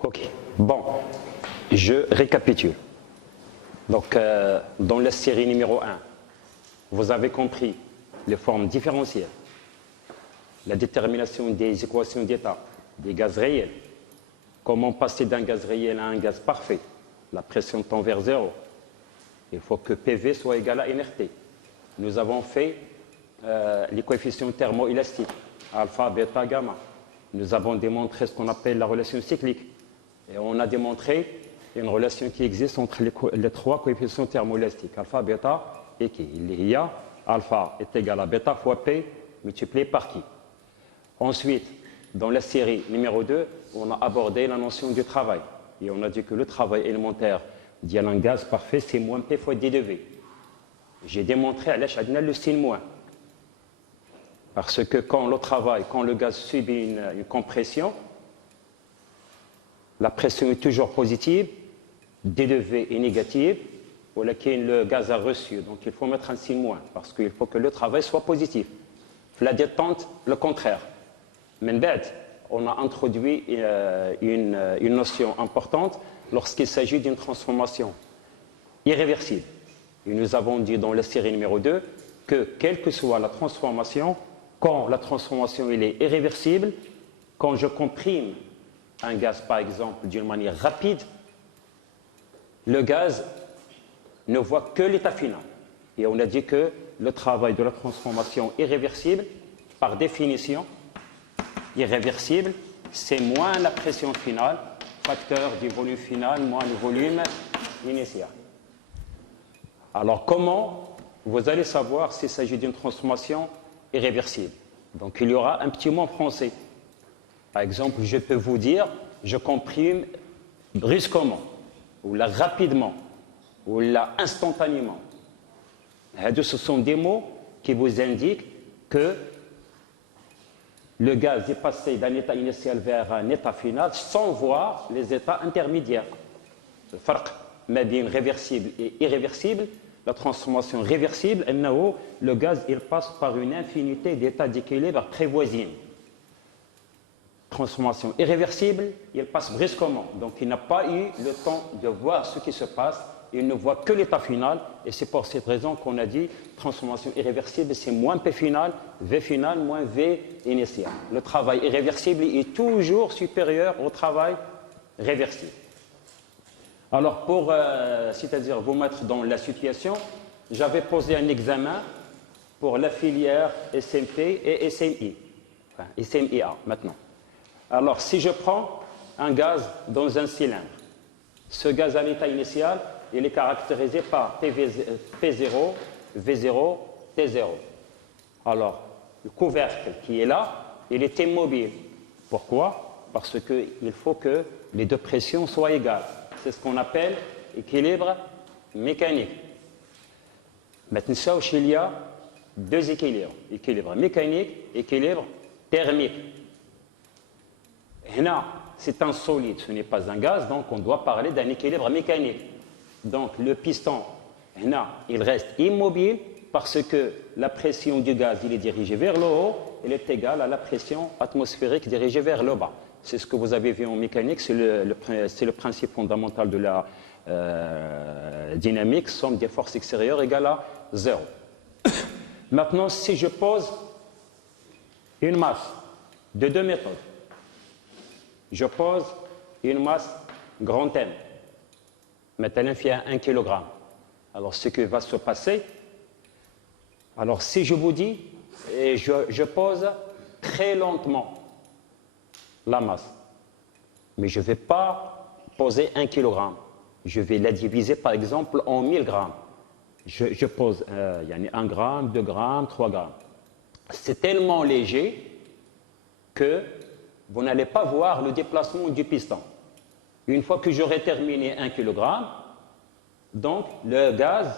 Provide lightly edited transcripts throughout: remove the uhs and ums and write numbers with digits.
Ok, bon, je récapitule. Donc, dans la série numéro 1, vous avez compris les formes différentielles, la détermination des équations d'état, des gaz réels, comment passer d'un gaz réel à un gaz parfait, la pression tend vers zéro. Il faut que PV soit égal à NRT. Nous avons fait les coefficients thermoélastiques, alpha, bêta, gamma. Nous avons démontré ce qu'on appelle la relation cyclique. Et on a démontré une relation qui existe entre les trois coefficients thermoélastiques, alpha, bêta et qui. Il y a alpha est égal à bêta fois P multiplié par qui. Ensuite, dans la série numéro 2, on a abordé la notion du travail. Et on a dit que le travail élémentaire d'un gaz parfait, c'est moins P fois D de V. J'ai démontré à l'échelle le signe moins. Parce que quand le gaz subit une compression, la pression est toujours positive, D de V est négative, ou laquelle le gaz a reçu. Donc il faut mettre un signe moins, parce qu'il faut que le travail soit positif. La détente, le contraire. Mais bête, on a introduit une notion importante lorsqu'il s'agit d'une transformation irréversible. Et nous avons dit dans la série numéro 2 que quelle que soit la transformation, quand la transformation elle est irréversible, quand je comprime un gaz par exemple d'une manière rapide, le gaz ne voit que l'état final. Et on a dit que le travail de la transformation irréversible, par définition, irréversible, c'est moins la pression finale, facteur du volume final moins le volume initial. Alors comment vous allez savoir s'il s'agit d'une transformation irréversible? Donc il y aura un petit mot en français. Par exemple, je peux vous dire, je comprime brusquement, ou là rapidement, ou là instantanément. Ce sont des mots qui vous indiquent que le gaz est passé d'un état initial vers un état final sans voir les états intermédiaires. Le farq bien réversible et irréversible, la transformation réversible, le gaz il passe par une infinité d'états d'équilibre très voisines. Transformation irréversible, il passe brusquement. Donc il n'a pas eu le temps de voir ce qui se passe. Il ne voit que l'état final. Et c'est pour cette raison qu'on a dit transformation irréversible, c'est moins P final, V final, moins V initial. Le travail irréversible est toujours supérieur au travail réversible. Alors pour, c'est-à-dire vous mettre dans la situation, j'avais posé un examen pour la filière SMP et SMI. Enfin, SMIA maintenant. Alors, si je prends un gaz dans un cylindre, ce gaz à l'état initial, il est caractérisé par P0, V0, T0. Alors, le couvercle qui est là, il est immobile. Pourquoi? Parce qu'il faut que les deux pressions soient égales. C'est ce qu'on appelle équilibre mécanique. Maintenant, il y a deux équilibres. Équilibre mécanique, équilibre thermique. C'est un solide, ce n'est pas un gaz, donc on doit parler d'un équilibre mécanique. Donc le piston, il reste immobile parce que la pression du gaz il est dirigée vers le haut, elle est égale à la pression atmosphérique dirigée vers le bas. C'est ce que vous avez vu en mécanique, c'est le principe fondamental de la dynamique, somme des forces extérieures égale à 0. Maintenant, si je pose une masse de deux méthodes, je pose une masse grand M, maintenant il y a 1 kg. Alors ce qui va se passer, alors si je vous dis, et je pose très lentement la masse, mais je ne vais pas poser 1 kg, je vais la diviser par exemple en 1000 grammes. Je pose 1 gramme, 2 grammes, 3 grammes. C'est tellement léger que vous n'allez pas voir le déplacement du piston. Une fois que j'aurai terminé 1 kg, donc le gaz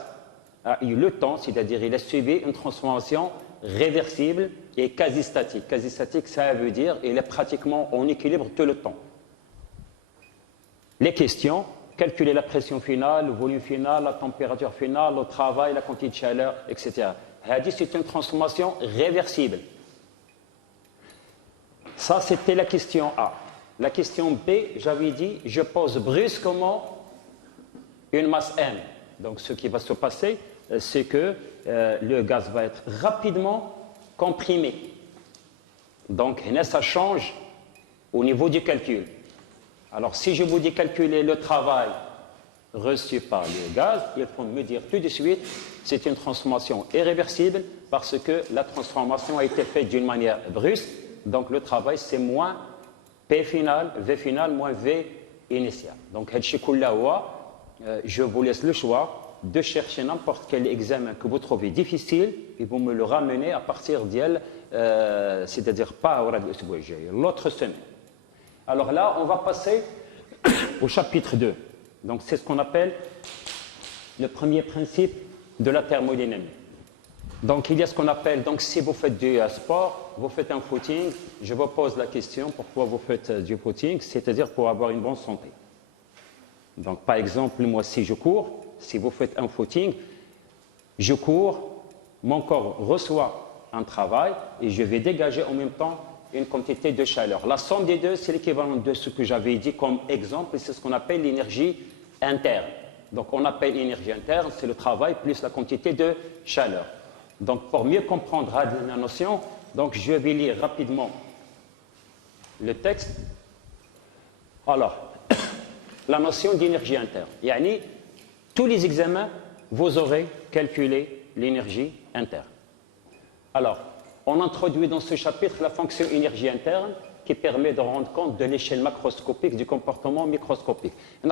a eu le temps, c'est-à-dire il a suivi une transformation réversible et quasi statique. Quasi statique, ça veut dire qu'il est pratiquement en équilibre tout le temps. Les questions, calculer la pression finale, le volume final, la température finale, le travail, la quantité de chaleur, etc. C'est une transformation réversible. Ça, c'était la question A. La question B, j'avais dit, je pose brusquement une masse M. Donc ce qui va se passer, c'est que le gaz va être rapidement comprimé. Donc là, ça change au niveau du calcul. Alors si je vous dis calculer le travail reçu par le gaz, il faut me dire tout de suite, c'est une transformation irréversible parce que la transformation a été faite d'une manière brusque. Donc le travail, c'est moins P final, V final, moins V initial. Donc je vous laisse le choix de chercher n'importe quel examen que vous trouvez difficile et vous me le ramenez à partir d'elle, c'est-à-dire pas l'autre semaine. Alors là, on va passer au chapitre 2. Donc c'est ce qu'on appelle le premier principe de la thermodynamique. Donc il y a ce qu'on appelle, donc si vous faites du sport, vous faites un footing, je vous pose la question pourquoi vous faites du footing, c'est-à-dire pour avoir une bonne santé. Donc par exemple, moi si je cours, si vous faites un footing, je cours, mon corps reçoit un travail et je vais dégager en même temps une quantité de chaleur. La somme des deux, c'est l'équivalent de ce que j'avais dit comme exemple, c'est ce qu'on appelle l'énergie interne. Donc on appelle l'énergie interne, c'est le travail plus la quantité de chaleur. Donc pour mieux comprendre la notion, donc je vais lire rapidement le texte. Alors, la notion d'énergie interne. Yani, tous les examens, vous aurez calculé l'énergie interne. Alors, on introduit dans ce chapitre la fonction énergie interne qui permet de rendre compte de l'échelle macroscopique du comportement microscopique. Le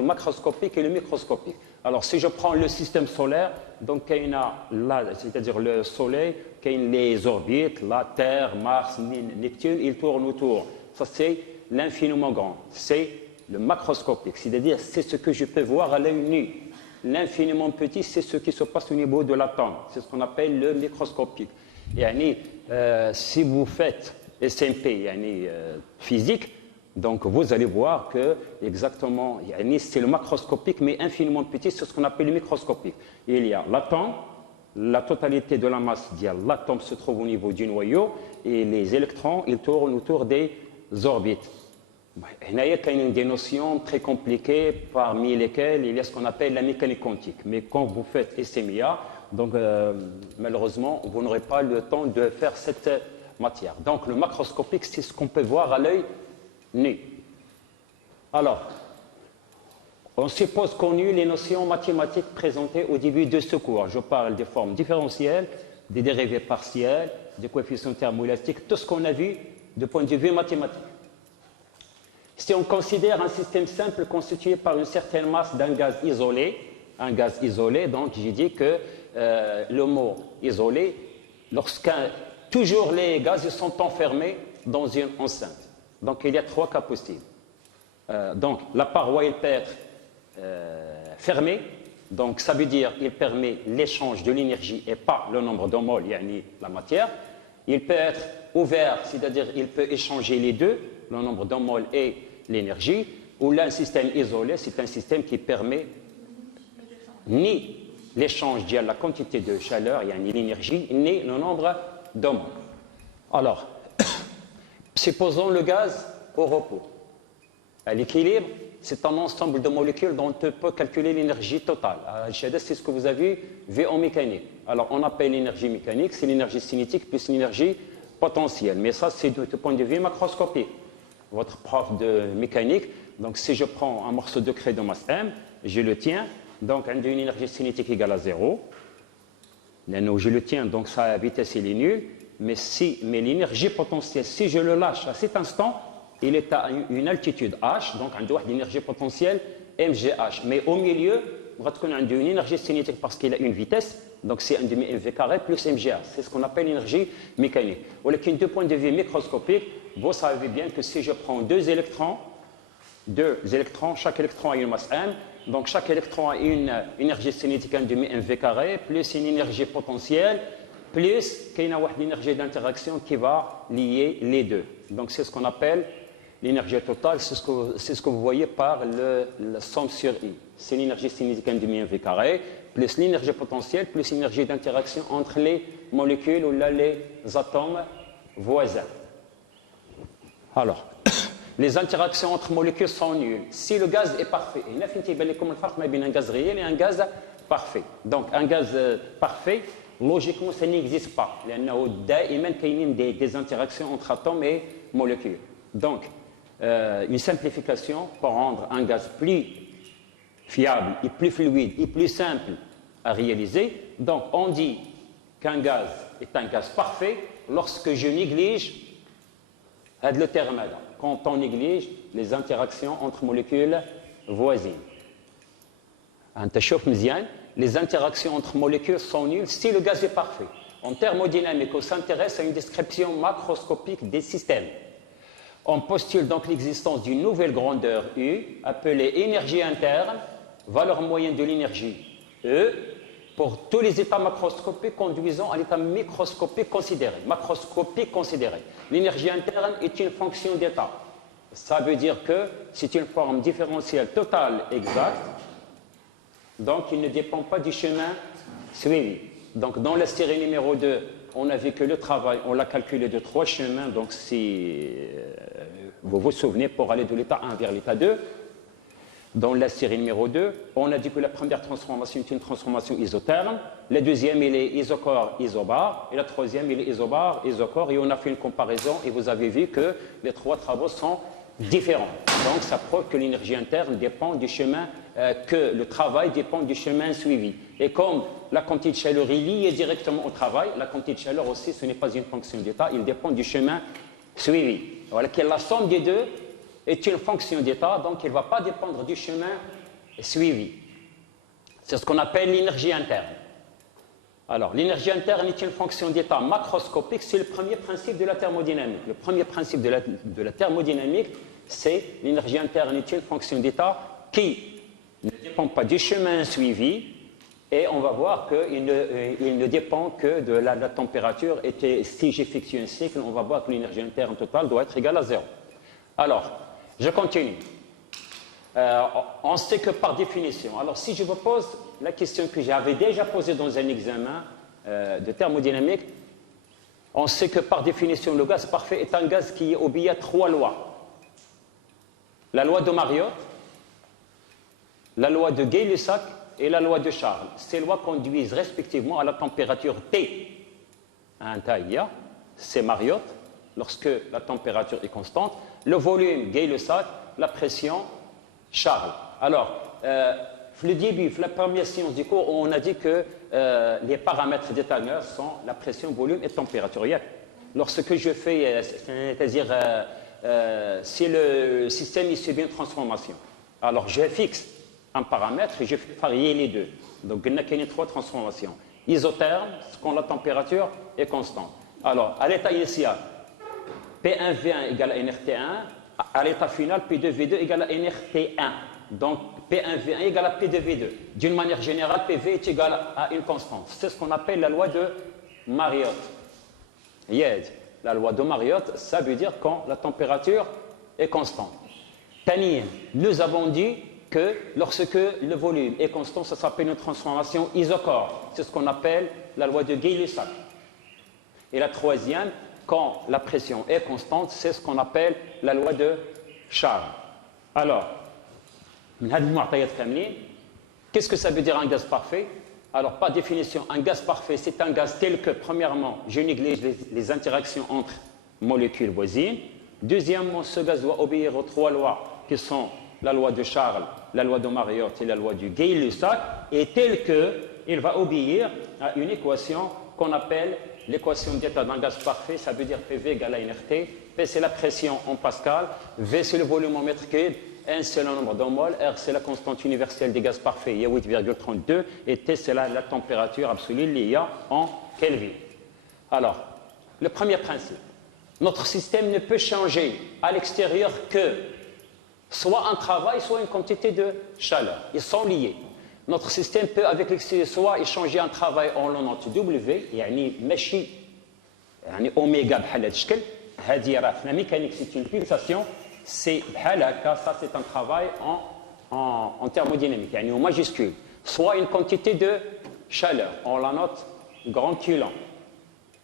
macroscopique et le microscopique. Alors, si je prends le système solaire, donc c'est-à-dire le Soleil, les orbites, la Terre, Mars, Neptune, ils tournent autour. Ça, c'est l'infiniment grand. C'est le macroscopique, c'est-à-dire c'est ce que je peux voir à l'œil nu. L'infiniment petit, c'est ce qui se passe au niveau de l'atome. C'est ce qu'on appelle le microscopique. Si vous faites SMP, physique, donc vous allez voir que exactement, c'est le macroscopique, mais infiniment petit, c'est ce qu'on appelle le microscopique. Il y a l'atome, la totalité de la masse de l'atome se trouve au niveau du noyau, et les électrons, ils tournent autour des orbites. Il y a des notions très compliquées, parmi lesquelles il y a ce qu'on appelle la mécanique quantique. Mais quand vous faites SMIA, donc malheureusement, vous n'aurez pas le temps de faire cette matière. Donc le macroscopique, c'est ce qu'on peut voir à l'œil nu. Alors, on suppose connu les notions mathématiques présentées au début de ce cours. Je parle des formes différentielles, des dérivées partielles, des coefficients thermoélastiques, tout ce qu'on a vu du point de vue mathématique. Si on considère un système simple constitué par une certaine masse d'un gaz isolé, donc j'ai dit que le mot isolé, toujours les gaz sont enfermés dans une enceinte. Donc il y a trois cas possibles. Donc la paroi elle peut être fermée, donc ça veut dire qu'il permet l'échange de l'énergie et pas le nombre de moles, la matière. Il peut être ouvert, c'est-à-dire il peut échanger les deux, le nombre de moles et l'énergie, ou là un système isolé, c'est un système qui permet ni l'échange de la quantité de chaleur, ni l'énergie, ni le nombre de moles. Alors, supposons le gaz au repos. À l'équilibre, c'est un ensemble de molécules dont on peut calculer l'énergie totale. C'est ce que vous avez vu en mécanique. Alors, on appelle l'énergie mécanique, c'est l'énergie cinétique plus l'énergie potentielle. Mais ça, c'est du point de vue macroscopique. Votre prof de mécanique, donc si je prends un morceau de craie de masse M, je le tiens, donc on a une énergie cinétique égale à 0. Je le tiens, donc sa vitesse elle est nulle, mais l'énergie potentielle, si je le lâche à cet instant, il est à une altitude h, donc on a une énergie potentielle mgh. Mais au milieu, on a une énergie cinétique parce qu'il a une vitesse, donc c'est 1 demi mv carré plus mgh. C'est ce qu'on appelle l'énergie mécanique. Du point de vue microscopique, vous savez bien que si je prends deux électrons, chaque électron a une masse m, donc chaque électron a une énergie cinétique 1 demi mv carré plus une énergie potentielle plus une énergie d'interaction qui va lier les deux. Donc c'est ce qu'on appelle l'énergie totale, c'est ce que vous voyez par la somme sur I. C'est l'énergie cinétique 1 demi mv carré plus l'énergie potentielle plus l'énergie d'interaction entre les molécules ou là les atomes voisins. Alors, les interactions entre molécules sont nulles. Si le gaz est parfait, il y a un gaz réel et un gaz parfait. Donc un gaz parfait, logiquement, ça n'existe pas. Il y a des interactions entre atomes et molécules. Donc, une simplification pour rendre un gaz plus fiable et plus fluide et plus simple à réaliser. Donc, on dit qu'un gaz est un gaz parfait lorsque je néglige le terme. Quand on néglige les interactions entre molécules voisines. Les interactions entre molécules sont nulles si le gaz est parfait. En thermodynamique, on s'intéresse à une description macroscopique des systèmes. On postule donc l'existence d'une nouvelle grandeur U, appelée énergie interne, valeur moyenne de l'énergie E, pour tous les états macroscopiques conduisant à l'état microscopique considéré. L'énergie interne est une fonction d'état. Ça veut dire que c'est une forme différentielle totale exacte, donc il ne dépend pas du chemin suivi. Donc dans la série numéro 2, on a vu que le travail, on l'a calculé de 3 chemins, donc si vous vous souvenez, pour aller de l'état 1 vers l'état 2, dans la série numéro 2, on a dit que la première transformation est une transformation isotherme, la deuxième il est isocore-isobar, et la troisième il est isobar-isocore, et on a fait une comparaison et vous avez vu que les 3 travaux sont différents. Donc ça prouve que l'énergie interne dépend du chemin, que le travail dépend du chemin suivi. Et comme la quantité de chaleur est liée directement au travail, la quantité de chaleur aussi ce n'est pas une fonction d'état, il dépend du chemin suivi. Voilà que la somme des deux est une fonction d'état, donc elle ne va pas dépendre du chemin suivi. C'est ce qu'on appelle l'énergie interne. Alors, l'énergie interne est une fonction d'état macroscopique, c'est le premier principe de la thermodynamique. Le premier principe de la thermodynamique, c'est l'énergie interne est une fonction d'état qui ne dépend pas du chemin suivi, et on va voir qu'il ne dépend que de la température. Et si j'effectue un cycle, on va voir que l'énergie interne totale doit être égale à 0. Alors, je continue. On sait que par définition, alors si je vous pose la question que j'avais déjà posée dans un examen de thermodynamique, on sait que par définition, le gaz parfait est un gaz qui obéit à 3 lois. La loi de Mariotte, la loi de Gay-Lussac et la loi de Charles. Ces lois conduisent respectivement à la température T. Un taïa, c'est Mariotte, lorsque la température est constante, le volume Gay-Lussac, la pression Charles. Alors, le début, la première séance du cours, on a dit que les paramètres d'état sont la pression, volume et température. Lorsque je fais, c'est-à-dire si le système subit une transformation, alors je fixe un paramètre et je fais varier les deux. Donc, il y a 3 transformations. Isotherme, quand la température est constante. Alors, à l'état initial, P1V1 égale à nRT1, à l'état final, P2V2 égale à nRT1. Donc, P1V1 égale à P2V2. D'une manière générale, PV est égal à une constante. C'est ce qu'on appelle la loi de Mariotte. La loi de Mariotte, ça veut dire quand la température est constante. Tanine, nous avons dit que lorsque le volume est constant, ça s'appelle une transformation isocore. C'est ce qu'on appelle la loi de Gay-Lussac. Et la troisième, quand la pression est constante, c'est ce qu'on appelle la loi de Charles. Alors, qu'est-ce que ça veut dire un gaz parfait? Alors, par définition, un gaz parfait, c'est un gaz tel que, premièrement, je néglige les interactions entre molécules voisines. Deuxièmement, ce gaz doit obéir aux 3 lois qui sont la loi de Charles, la loi de Mariotte et la loi du Gay-Lussac, et tel qu'il va obéir à une équation qu'on appelle l'équation d'état d'un gaz parfait. Ça veut dire PV égale à nRT. P, c'est la pression en pascal. V, c'est le volume en mètre cube. N, c'est le nombre de mol. R, c'est la constante universelle des gaz parfaits, il y a 8,32. Et T, c'est la température absolue, il y a en Kelvin. Alors, le premier principe. Notre système ne peut changer à l'extérieur que soit un travail, soit une quantité de chaleur. Ils sont liés. Notre système peut, avec l'extérieur, soit échanger un travail en long note W, يعني ماشي يعني oméga بحال هذا الشكل. هذه راه في la mécanique, c'est une pulsation. C'est بحال هكا, ça c'est un travail en thermodynamique, يعني au majuscule. Soit une quantité de chaleur, on la note grand coulomb.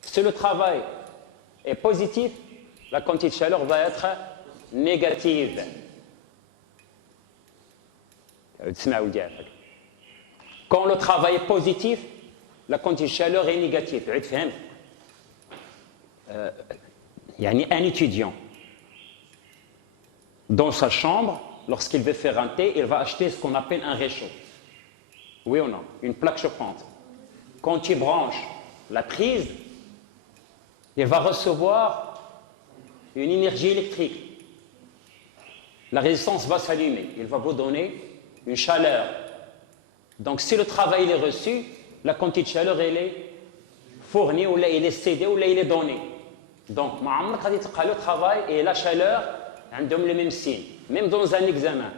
Si le travail est positif, la quantité de chaleur va être négative. Quand le travail est positif, la quantité de chaleur est négative. Un étudiant, dans sa chambre, lorsqu'il veut faire un thé, il va acheter ce qu'on appelle un réchaud. Oui ou non? Une plaque chauffante. Quand il branche la prise, il va recevoir une énergie électrique. La résistance va s'allumer. Il va vous donner une chaleur. Donc, si le travail est reçu, la quantité de chaleur, elle est fournie, ou là, il est cédé, ou là, il est donné. Donc, le travail et la chaleur ont le même signe, même dans un examen.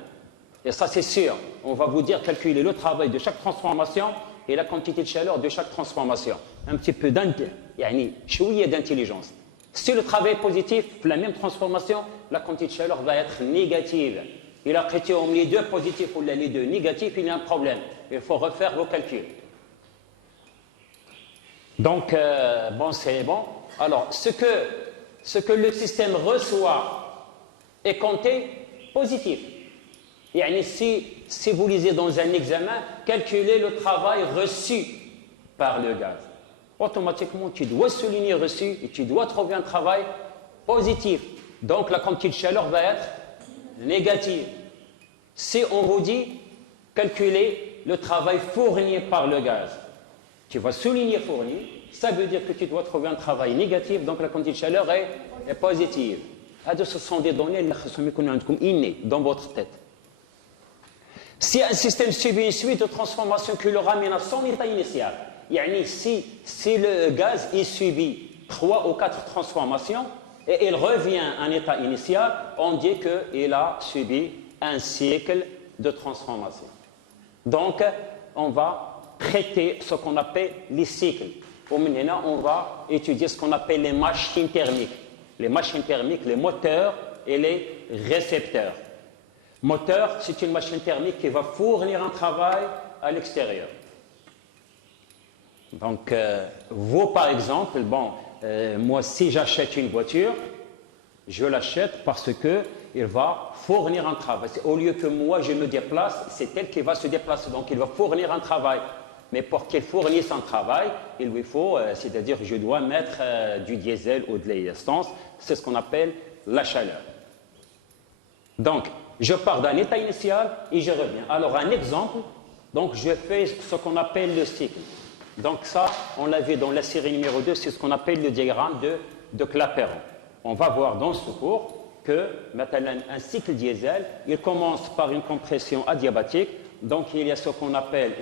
Et ça, c'est sûr. On va vous dire calculer le travail de chaque transformation et la quantité de chaleur de chaque transformation. Un petit peu d'intelligence. Si le travail est positif, la même transformation, la quantité de chaleur va être négative. Il a prêté au milieu deux positifs ou les deux négatifs, il y a un problème. Il faut refaire vos calculs. Donc, bon, c'est bon. Alors, ce que le système reçoit est compté positif. Et si vous lisez dans un examen, calculez le travail reçu par le gaz. Automatiquement, tu dois souligner reçu et tu dois trouver un travail positif. Donc, la quantité de chaleur va être négative. Si on vous dit, calculez le travail fourni par le gaz, tu vas souligner fourni, ça veut dire que tu dois trouver un travail négatif, donc la quantité de chaleur est positive. Ce sont des données innées dans votre tête. Si un système subit une suite de transformations qui le ramène à son état initial, si le gaz il subit 3 ou 4 transformations et il revient à un état initial, on dit qu'il a subi un cycle de transformation. Donc, on va traiter ce qu'on appelle les cycles. Maintenant, on va étudier ce qu'on appelle les machines thermiques. Les machines thermiques, les moteurs et les récepteurs. Moteur, c'est une machine thermique qui va fournir un travail à l'extérieur. Donc, vous, par exemple, moi, si j'achète une voiture, je l'achète parce qu'il va fournir un travail. Au lieu que moi, je me déplace, c'est elle qui va se déplacer. Donc, il va fournir un travail. Mais pour qu'il fournisse un travail, il lui faut, c'est-à-dire je dois mettre du diesel ou de l'essence. C'est ce qu'on appelle la chaleur. Donc, je pars d'un état initial et je reviens. Alors, un exemple, donc je fais ce qu'on appelle le cycle. Donc ça, on l'a vu dans la série numéro 2, c'est ce qu'on appelle le diagramme de Clapeyron. On va voir dans ce cours que maintenant, un cycle diesel, il commence par une compression adiabatique. Donc il y a ce qu'on appelle,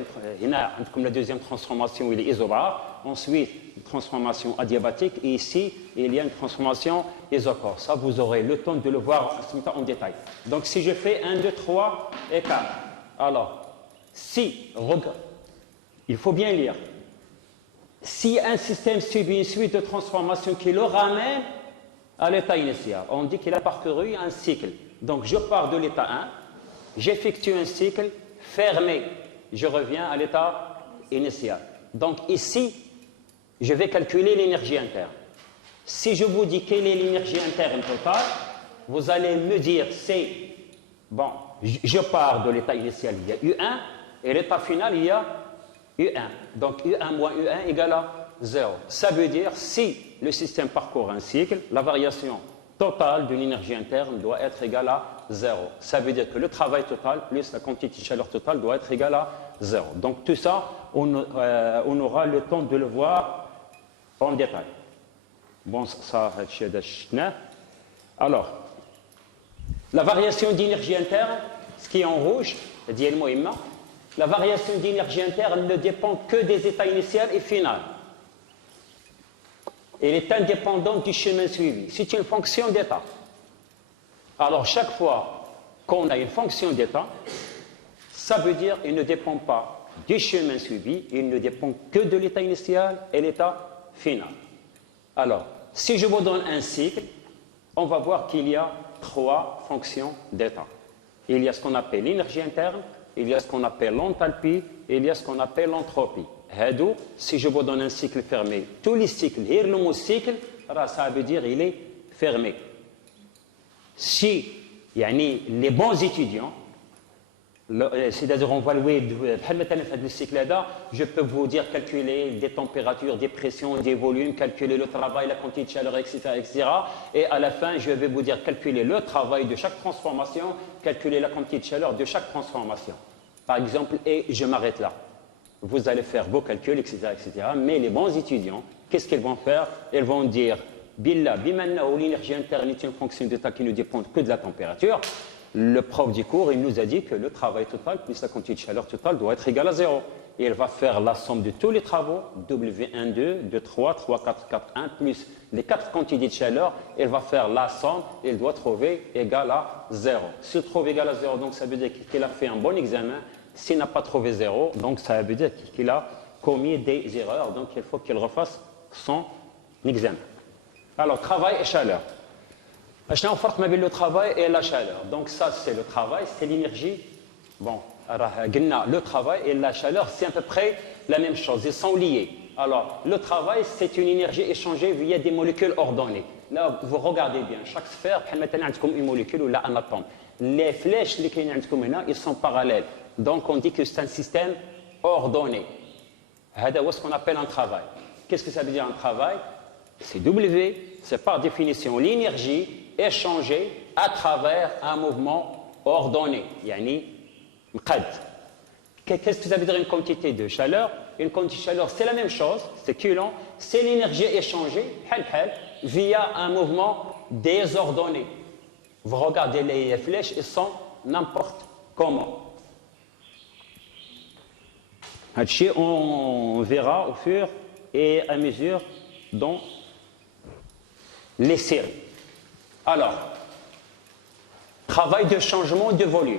comme la deuxième transformation, il est isobar. Ensuite, une transformation adiabatique. Et ici, il y a une transformation isochore. Ça, vous aurez le temps de le voir en détail. Donc si je fais 1, 2, 3 et 4. Alors, il faut bien lire. Si un système subit une suite de transformations qui le ramène à l'état initial, on dit qu'il a parcouru un cycle. Donc je pars de l'état 1, j'effectue un cycle fermé, je reviens à l'état initial. Donc ici, je vais calculer l'énergie interne. Si je vous dis quelle est l'énergie interne totale, vous allez me dire c'est, je pars de l'état initial, il y a U1, et l'état final, il y a U1. Donc U1 moins U1 égale à 0. Ça veut dire, si le système parcourt un cycle, la variation totale de l'énergie interne doit être égale à 0. Ça veut dire que le travail total plus la quantité de chaleur totale doit être égale à 0. Donc tout ça, on aura le temps de le voir en détail. Bon, ça, alors, la variation d'énergie interne, ce qui est en rouge, la variation d'énergie interne ne dépend que des états initiaux et finaux. Elle est indépendante du chemin suivi. C'est une fonction d'état. Alors, chaque fois qu'on a une fonction d'état, ça veut dire qu'il ne dépend pas du chemin suivi, il ne dépend que de l'état initial et l'état final. Alors, si je vous donne un cycle, on va voir qu'il y a 3 fonctions d'état. Il y a ce qu'on appelle l'énergie interne, il y a ce qu'on appelle l'enthalpie, et il y a ce qu'on appelle l'entropie. Si je vous donne un cycle fermé, tous les cycles, le mot cycle, ça veut dire qu'il est fermé. Si les bons étudiants, c'est-à-dire on va louer le cycle là, je peux vous dire calculer des températures, des pressions, des volumes, calculer le travail, la quantité de chaleur, etc., etc. Et à la fin, je vais vous dire calculer le travail de chaque transformation, calculer la quantité de chaleur de chaque transformation. Par exemple, et je m'arrête là. Vous allez faire vos calculs, etc., etc. Mais les bons étudiants, qu'est-ce qu'ils vont faire? Ils vont dire, Billah, bimannahu l'énergie interne est une fonction d'état qui ne dépend que de la température. Le prof du cours, il nous a dit que le travail total plus la quantité de chaleur totale doit être égale à 0. Et il va faire la somme de tous les travaux, W1, 2, 2, 3, 3, 4, 4, 1, plus les 4 quantités de chaleur. Il va faire la somme, il doit trouver égal à 0. S'il trouve égal à 0, donc ça veut dire qu'il a fait un bon examen. S'il n'a pas trouvé 0, donc ça veut dire qu'il a commis des erreurs. Donc il faut qu'il refasse son examen. Alors, travail et chaleur. Le travail et la chaleur. Donc ça, c'est le travail, c'est l'énergie. Bon, le travail et la chaleur, c'est à peu près la même chose. Ils sont liés. Alors, le travail, c'est une énergie échangée via des molécules ordonnées. Là, vous regardez bien, chaque sphère, une molécule ou un atome. Les flèches, ils sont parallèles. Donc, on dit que c'est un système ordonné. C'est ce qu'on appelle un travail. Qu'est-ce que ça veut dire un travail? C'est W, c'est par définition l'énergie échangée à travers un mouvement ordonné. Qu'est-ce que ça veut dire une quantité de chaleur? Une quantité de chaleur, c'est la même chose, c'est coulomb, c'est l'énergie échangée via un mouvement désordonné. Vous regardez les flèches, elles sont n'importe comment. On verra au fur et à mesure dans les séries. Alors, travail de changement de volume.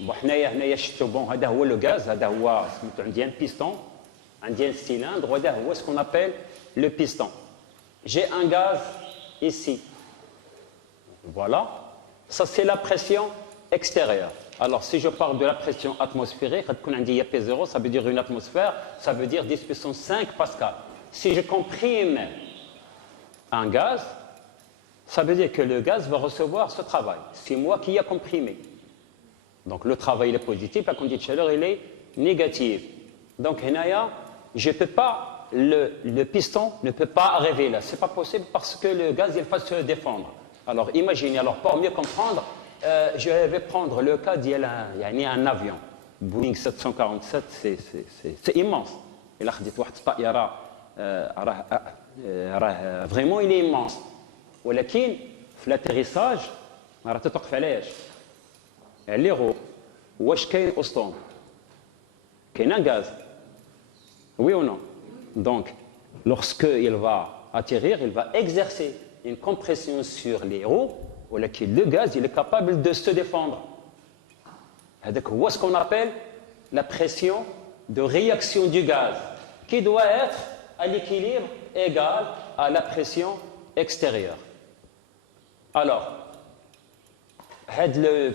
Bon, هذا هو le gaz, هذا هو عندي un piston, عندي un cylindre, وهذا هو ce qu'on appelle le piston. J'ai un gaz ici. Voilà. Ça, c'est la pression extérieure. Alors, si je parle de la pression atmosphérique, P0, ça veut dire une atmosphère, ça veut dire 10 puissance 5 pascal. Si je comprime un gaz, ça veut dire que le gaz va recevoir ce travail. C'est moi qui ai comprimé. Donc, le travail il est positif, la quantité de chaleur il est négative. Donc, je ne peux pas, le piston ne peut pas arriver là. Ce n'est pas possible parce que le gaz il va se défendre. Alors, imaginez, alors pour mieux comprendre, je vais prendre le cas d'il y a un avion. Boeing 747, c'est immense. Il a vraiment, il est immense. ولكن في l'atterrissage راه تتوقف علاش؟ على لي غو واش كاين اسطون؟ كاين un gaz. Oui ou non? Donc, lorsque il va atterrir, il va exercer une compression sur les roues, le gaz il est capable de se défendre. C'est ce qu'on appelle la pression de réaction du gaz, qui doit être à l'équilibre égal à la pression extérieure. Alors, le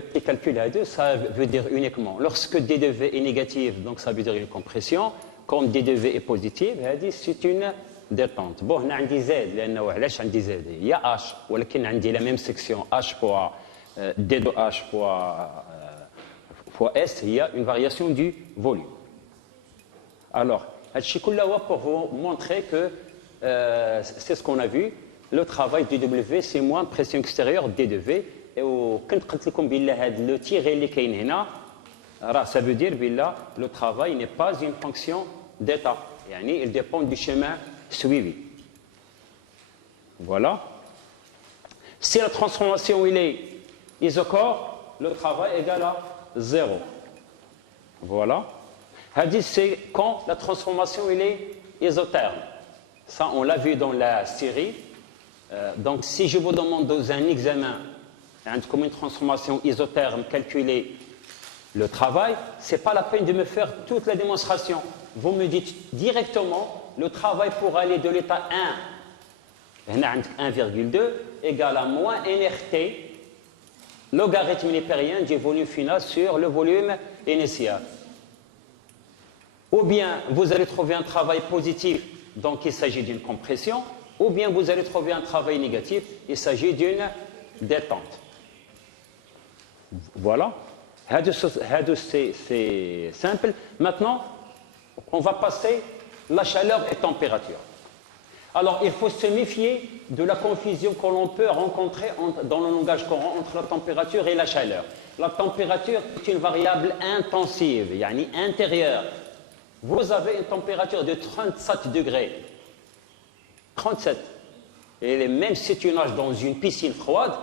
petit calcul, ça veut dire uniquement, lorsque D de V est négatif, donc ça veut dire une compression, comme D de V est positif, c'est une détente. Bon, on a un Z, علاش عندي Z؟ Il y a H, ولكن عندي la même section H fois D de H fois S, il y a une variation du volume. Alors, pour vous montrer que c'est ce qu'on a vu, le travail du W, c'est moins pression extérieure D de V. Et quand je vous dis que le tiré qui est là, ça veut dire que le travail n'est pas une fonction d'état. Il dépend du chemin suivi. Voilà. Si la transformation il est isochore, le travail est égal à 0. Voilà. C'est quand la transformation il est isotherme. Ça, on l'a vu dans la série. Donc, si je vous demande dans un examen, comme une transformation isotherme, calculer le travail, ce n'est pas la peine de me faire toute la démonstration. Vous me dites directement le travail pour aller de l'état 1, 1,2, égale à moins NRT, logarithme népérien du volume final sur le volume initial. Ou bien, vous allez trouver un travail positif, donc il s'agit d'une compression, ou bien vous allez trouver un travail négatif, il s'agit d'une détente. Voilà, c'est simple. Maintenant, on va passer la chaleur et température. Alors, il faut se méfier de la confusion que l'on peut rencontrer dans le langage courant entre la température et la chaleur. La température est une variable intensive, yani intérieure. Vous avez une température de 37 degrés. 37. Et même si tu nages dans une piscine froide,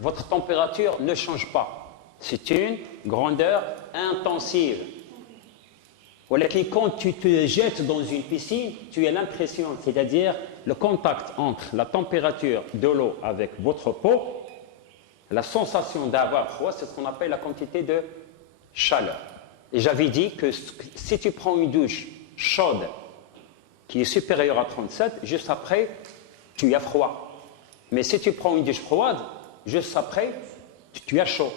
votre température ne change pas. C'est une grandeur intensive. Quand tu te jettes dans une piscine, tu as l'impression, c'est-à-dire le contact entre la température de l'eau avec votre peau, la sensation d'avoir froid, c'est ce qu'on appelle la quantité de chaleur. Et j'avais dit que si tu prends une douche chaude qui est supérieure à 37, juste après, tu as froid. Mais si tu prends une douche froide, juste après, tu as chaud.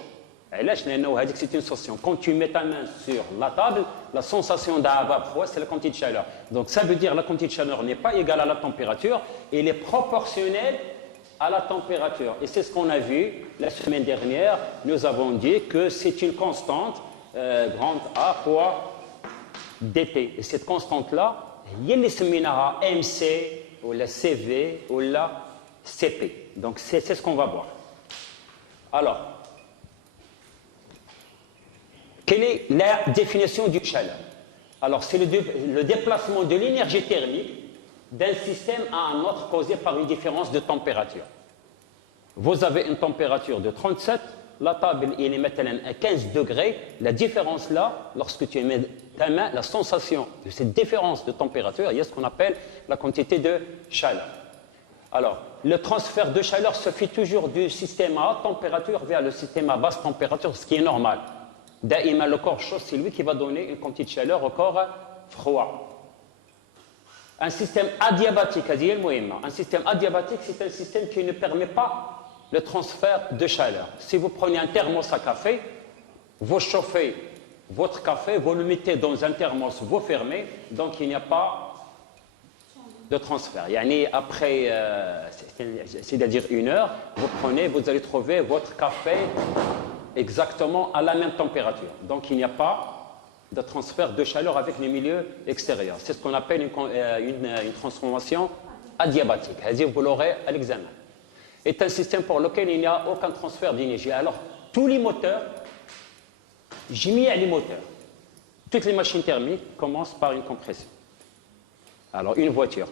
Et là, c'est une sensation. Quand tu mets ta main sur la table, la sensation d'avoir froid, c'est la quantité de chaleur. Donc ça veut dire que la quantité de chaleur n'est pas égale à la température, elle est proportionnelle à la température. Et c'est ce qu'on a vu la semaine dernière. Nous avons dit que c'est une constante grande A fois dt. Et cette constante-là, il y a les MC, ou la CV, ou la CP. Donc c'est ce qu'on va voir. Alors, quelle est la définition d'une chaleur? Alors, c'est le déplacement de l'énergie thermique d'un système à un autre causé par une différence de température. Vous avez une température de 37, la table elle est maintenant à 15 degrés. La différence là, lorsque tu mets ta main, la sensation de cette différence de température, il y a ce qu'on appelle la quantité de chaleur. Alors, le transfert de chaleur se fait toujours du système à haute température vers le système à basse température, ce qui est normal. Daïma, le corps chaud, c'est lui qui va donner une quantité de chaleur au corps froid. Un système adiabatique, c'est un système qui ne permet pas le transfert de chaleur. Si vous prenez un thermos à café, vous chauffez votre café, vous le mettez dans un thermos, vous fermez, donc il n'y a pas de transfert. Après, c'est-à-dire 1 heure, vous prenez, vous allez trouver votre café exactement à la même température. Donc il n'y a pas de transfert de chaleur avec les milieux extérieurs. C'est ce qu'on appelle une transformation adiabatique. Vous l'aurez à l'examen. C'est un système pour lequel il n'y a aucun transfert d'énergie. Alors, tous les moteurs, j'ai mis les moteurs. Toutes les machines thermiques commencent par une compression. Alors, une voiture.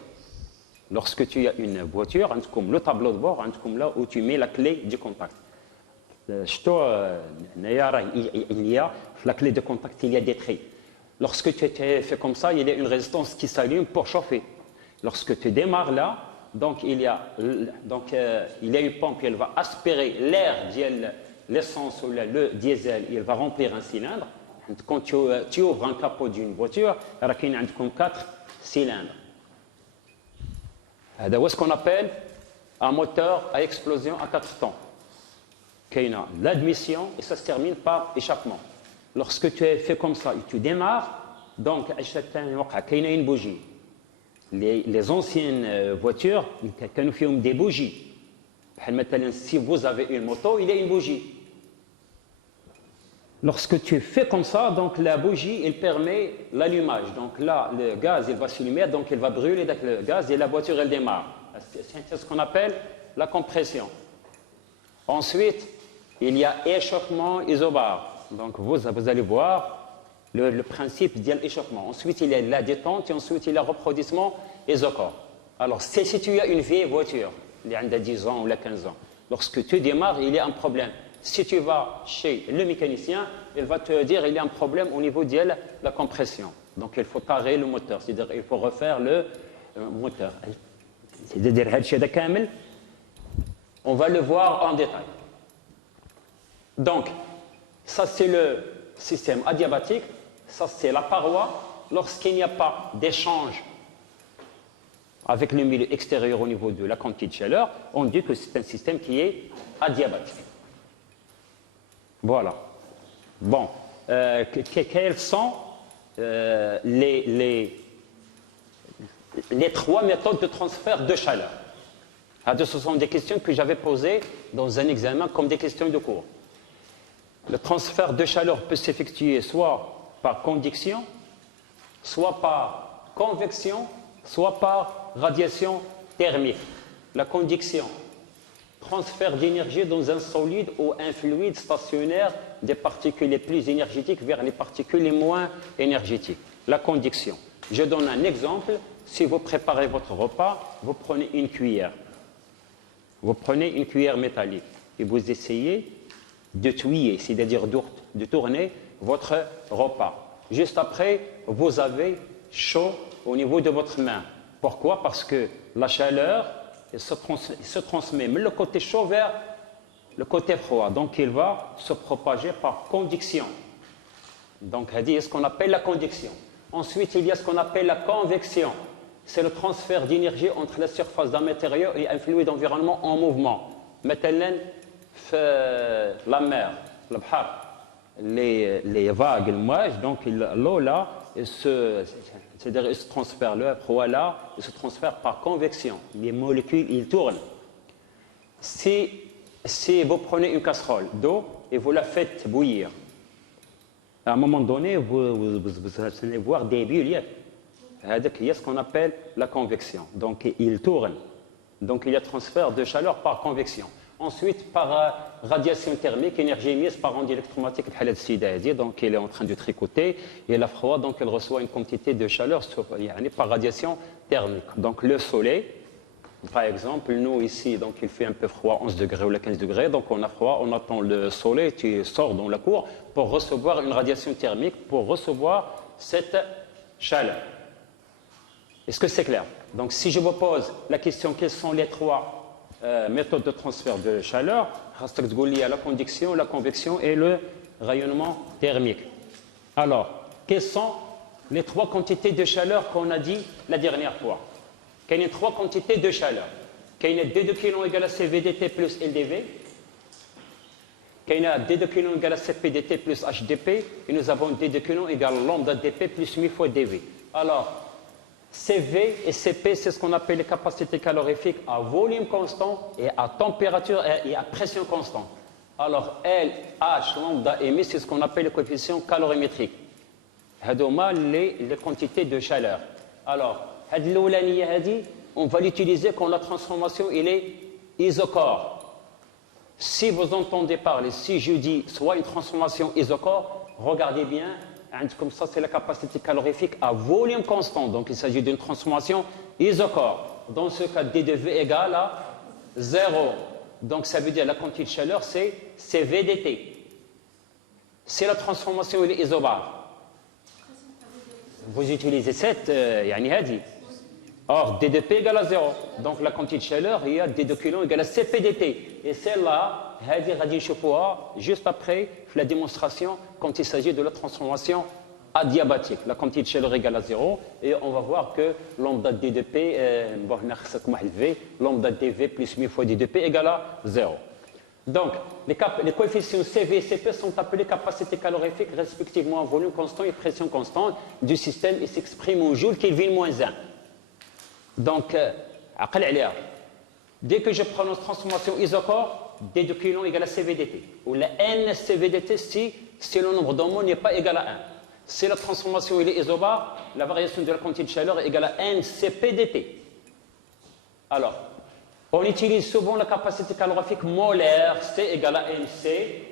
Lorsque tu as une voiture, comme le tableau de bord, comme là où tu mets la clé du contact. Il y a la clé de contact, il y a des traits. Lorsque tu fais comme ça, il y a une résistance qui s'allume pour chauffer. Lorsque tu démarres là, donc il y a une pompe, elle va aspirer l'air, l'essence ou le diesel, il va remplir un cylindre. Quand tu ouvres un capot d'une voiture, il y a 4 cylindres. C'est ce qu'on appelle un moteur à explosion à 4 temps. Il y a l'admission et ça se termine par échappement. Lorsque tu fais comme ça et tu démarres, donc il y a une bougie. Les anciennes voitures, كانوا فيهم des bougies. Si vous avez une moto, il y a une bougie. Lorsque tu fais comme ça, donc la bougie, elle permet l'allumage. Donc là, le gaz, il va s'allumer, donc il va brûler le gaz et la voiture, elle démarre. C'est ce qu'on appelle la compression. Ensuite, il y a échauffement isobare. Donc vous allez voir le principe de l'échauffement. Ensuite, il y a la détente et ensuite, il y a le refroidissement isocore. Alors, si tu as une vieille voiture, il y a 10 ans ou 15 ans, lorsque tu démarres, il y a un problème. Si tu vas chez le mécanicien, il va te dire qu'il y a un problème au niveau de la compression. Donc, il faut parer le moteur, c'est-à-dire il faut refaire le moteur. C'est-à-dire, on va le voir en détail. Donc, ça c'est le système adiabatique, ça c'est la paroi. Lorsqu'il n'y a pas d'échange avec le milieu extérieur au niveau de la quantité de chaleur, on dit que c'est un système qui est adiabatique. Voilà. Bon, quels sont les 3 méthodes de transfert de chaleur. Ce sont des questions que j'avais posées dans un examen comme des questions de cours. Le transfert de chaleur peut s'effectuer soit par conduction, soit par convection, soit par radiation thermique. La conduction, transfert d'énergie dans un solide ou un fluide stationnaire des particules les plus énergétiques vers les particules les moins énergétiques. La conduction. Je donne un exemple. Si vous préparez votre repas, vous prenez une cuillère. Vous prenez une cuillère métallique et vous essayez de touiller, c'est-à-dire de tourner votre repas. Juste après, vous avez chaud au niveau de votre main. Pourquoi? Parce que la chaleur se transmet mais le côté chaud vers le côté froid. Donc, il va se propager par conduction. Donc, c'est ce qu'on appelle la conduction. Ensuite, il y a ce qu'on appelle la convection. C'est le transfert d'énergie entre la surface d'un matériau et un fluide environnement en mouvement. مثلا في la mer, le bahar, les vagues, le mouage, donc l'eau là, c'est-à-dire il se transfère, le froid là, il se transfère par convection. Les molécules, ils tournent. Si vous prenez une casserole d'eau et vous la faites bouillir, à un moment donné, vous allez voir des bulles. Il y a ce qu'on appelle la convection. Donc, il tourne. Donc, il y a transfert de chaleur par convection. Ensuite, par radiation thermique, énergie émise par onde électromagnétique, donc il est en train de tricoter, et la froid, donc elle reçoit une quantité de chaleur par radiation thermique. Donc, le soleil, par exemple, nous ici, donc il fait un peu froid, 11 degrés ou 15 degrés, donc on a froid, on attend le soleil, tu sors dans la cour pour recevoir une radiation thermique, pour recevoir cette chaleur. Est-ce que c'est clair? Donc, si je vous pose la question, quelles sont les 3 méthodes de transfert de chaleur? Il y a la conduction, la convection et le rayonnement thermique. Alors, quelles sont les 3 quantités de chaleur qu'on a dit la dernière fois? Il y a 3 quantités de chaleur. Il y a D de kg égale à CVDT plus LDV. Il y a D de kg égale à CPDT plus HDP. Et nous avons D de kg égale lambda dP plus 1000 fois dV. Alors, CV et CP, c'est ce qu'on appelle les capacités calorifiques à volume constant et à température et à pression constante. Alors, L, H, lambda et M, c'est ce qu'on appelle les coefficients calorimétriques. هذوما les quantités de chaleur. Alors, on va l'utiliser quand la transformation il est isochore. Si vous entendez parler, si je dis soit une transformation isochore, regardez bien. Comme ça, c'est la capacité calorifique à volume constant. Donc, il s'agit d'une transformation isochore. Dans ce cas, D de V égale à 0. Donc, ça veut dire la quantité de chaleur, c'est CVDT. Si la transformation est isobare, vous utilisez 7, Or, D de P égale à 0. Donc, la quantité de chaleur, il y a D de kg égale à CPDT. Et celle-là, juste après la démonstration quand il s'agit de la transformation adiabatique. La quantité de chaleur égale à 0. Et on va voir que lambda D de P, lambda dV plus 1000 fois D de P égale à 0. Donc, les coefficients CV et CP sont appelés capacités calorifiques respectivement en volume constant et pression constante du système et s'expriment en joules Kelvin-1. Donc, dès que je prononce transformation isochore, D de kg égale à CVDT. Ou la N CVDT si le nombre d'homos n'est pas égal à 1. Si la transformation est isobare, la variation de la quantité de chaleur est égale à N CPDT. Alors, on utilise souvent la capacité calorifique molaire, C égale à MC,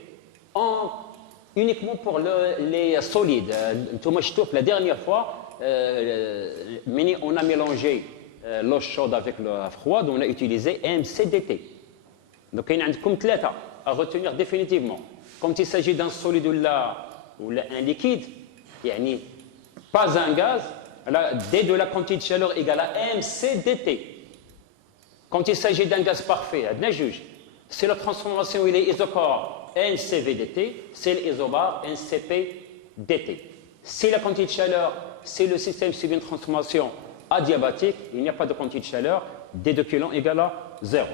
uniquement pour les solides. La dernière fois, on a mélangé l'eau chaude avec l'eau froide, on a utilisé MCDT. Donc, il y a comme 3 à retenir définitivement. Quand il s'agit d'un solide ou un liquide, pas un gaz, D de la quantité de chaleur égale à MCDT. Quand il s'agit d'un gaz parfait, c'est la transformation il est isochore NCVDT, c'est l'isobare NCPDT. Si la quantité de chaleur, c'est le système subit une transformation adiabatique, il n'y a pas de quantité de chaleur, D de kg égale à 0.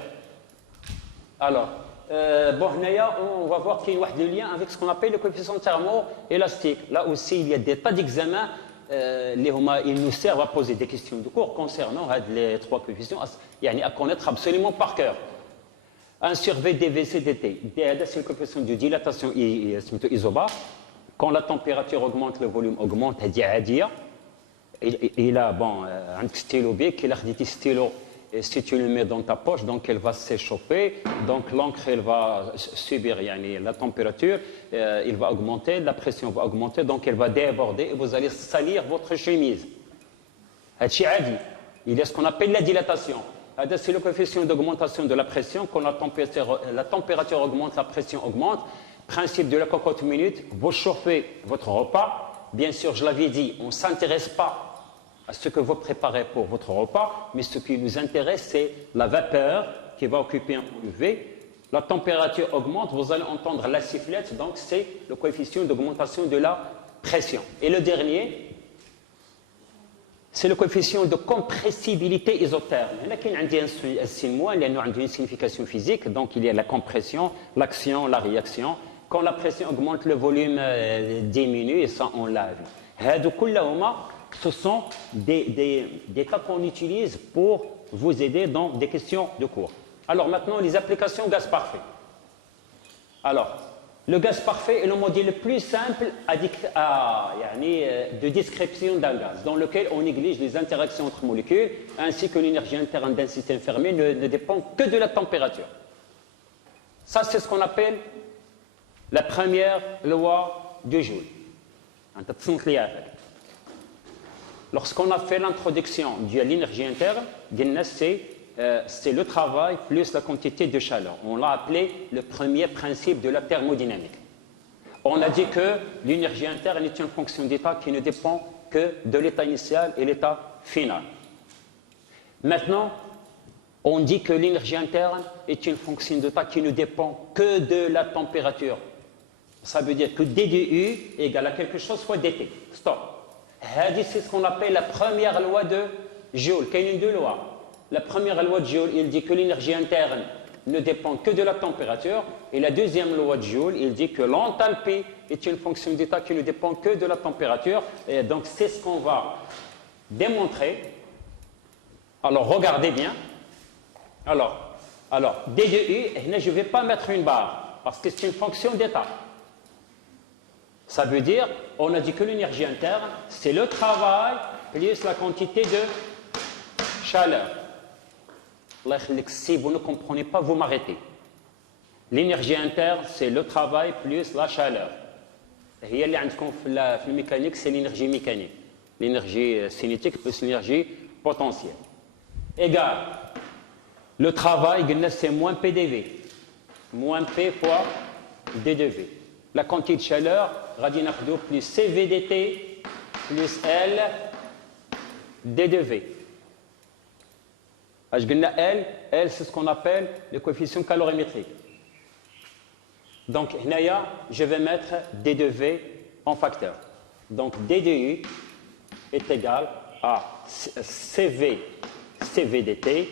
Alors, on va voir qu'il y a un lien avec ce qu'on appelle le coefficient thermo-élastique. Là aussi, il y a des tas d'examens ils nous servent à poser des questions de cours concernant les trois coefficients, à connaître absolument par cœur. Un survey DVC-DT, c'est le coefficient de dilatation isobare. Quand la température augmente, le volume augmente, il a un stylo bic, il a dit stylo. Et si tu le mets dans ta poche, donc elle va s'échauffer, donc l'encre elle va subir la température, il va augmenter, la pression va augmenter, donc elle va déborder et vous allez salir votre chemise. Il y a ce qu'on appelle la dilatation. C'est le coefficient d'augmentation de la pression. Quand la température augmente, la pression augmente. Principe de la cocotte minute, vous chauffez votre repas. Bien sûr, je l'avais dit, on ne s'intéresse pas à ce que vous préparez pour votre repas, mais ce qui nous intéresse, c'est la vapeur qui va occuper un UV. La température augmente, vous allez entendre la sifflette, donc c'est le coefficient d'augmentation de la pression. Et le dernier, c'est le coefficient de compressibilité isotherme. Il y a une signification physique, donc il y a la compression, l'action, la réaction. Quand la pression augmente, le volume diminue, et ça on l'a vu. Ce sont des cas qu'on utilise pour vous aider dans des questions de cours. Alors maintenant, les applications gaz parfait. Alors, le gaz parfait est le modèle le plus simple de description d'un gaz, dans lequel on néglige les interactions entre molécules, ainsi que l'énergie interne d'un système fermé ne dépend que de la température. Ça, c'est ce qu'on appelle la première loi de Joule. Lorsqu'on a fait l'introduction de l'énergie interne, c'est le travail plus la quantité de chaleur. On l'a appelé le premier principe de la thermodynamique. On a dit que l'énergie interne est une fonction d'état qui ne dépend que de l'état initial et l'état final. Maintenant, on dit que l'énergie interne est une fonction d'état qui ne dépend que de la température. Ça veut dire que ddu égale à quelque chose fois dt. Stop. C'est ce qu'on appelle la première loi de Joule. Il y a deux lois. La première loi de Joule, il dit que l'énergie interne ne dépend que de la température. Et la deuxième loi de Joule, il dit que l'enthalpie est une fonction d'état qui ne dépend que de la température. Et donc, c'est ce qu'on va démontrer. Alors, regardez bien. Alors d de U, je ne vais pas mettre une barre, parce que c'est une fonction d'état. Ça veut dire, on a dit que l'énergie interne, c'est le travail plus la quantité de chaleur. Si vous ne comprenez pas, vous m'arrêtez. L'énergie interne, c'est le travail plus la chaleur. Et la mécanique, c'est l'énergie mécanique. L'énergie cinétique plus l'énergie potentielle. Égal. Le travail, c'est moins PdV. Moins P fois D de V. La quantité de chaleur, radinardo plus CVDT plus L D de V. L, c'est ce qu'on appelle le coefficient calorimétrique. Donc, je vais mettre D de V en facteur. Donc, D de U est égal à CVDT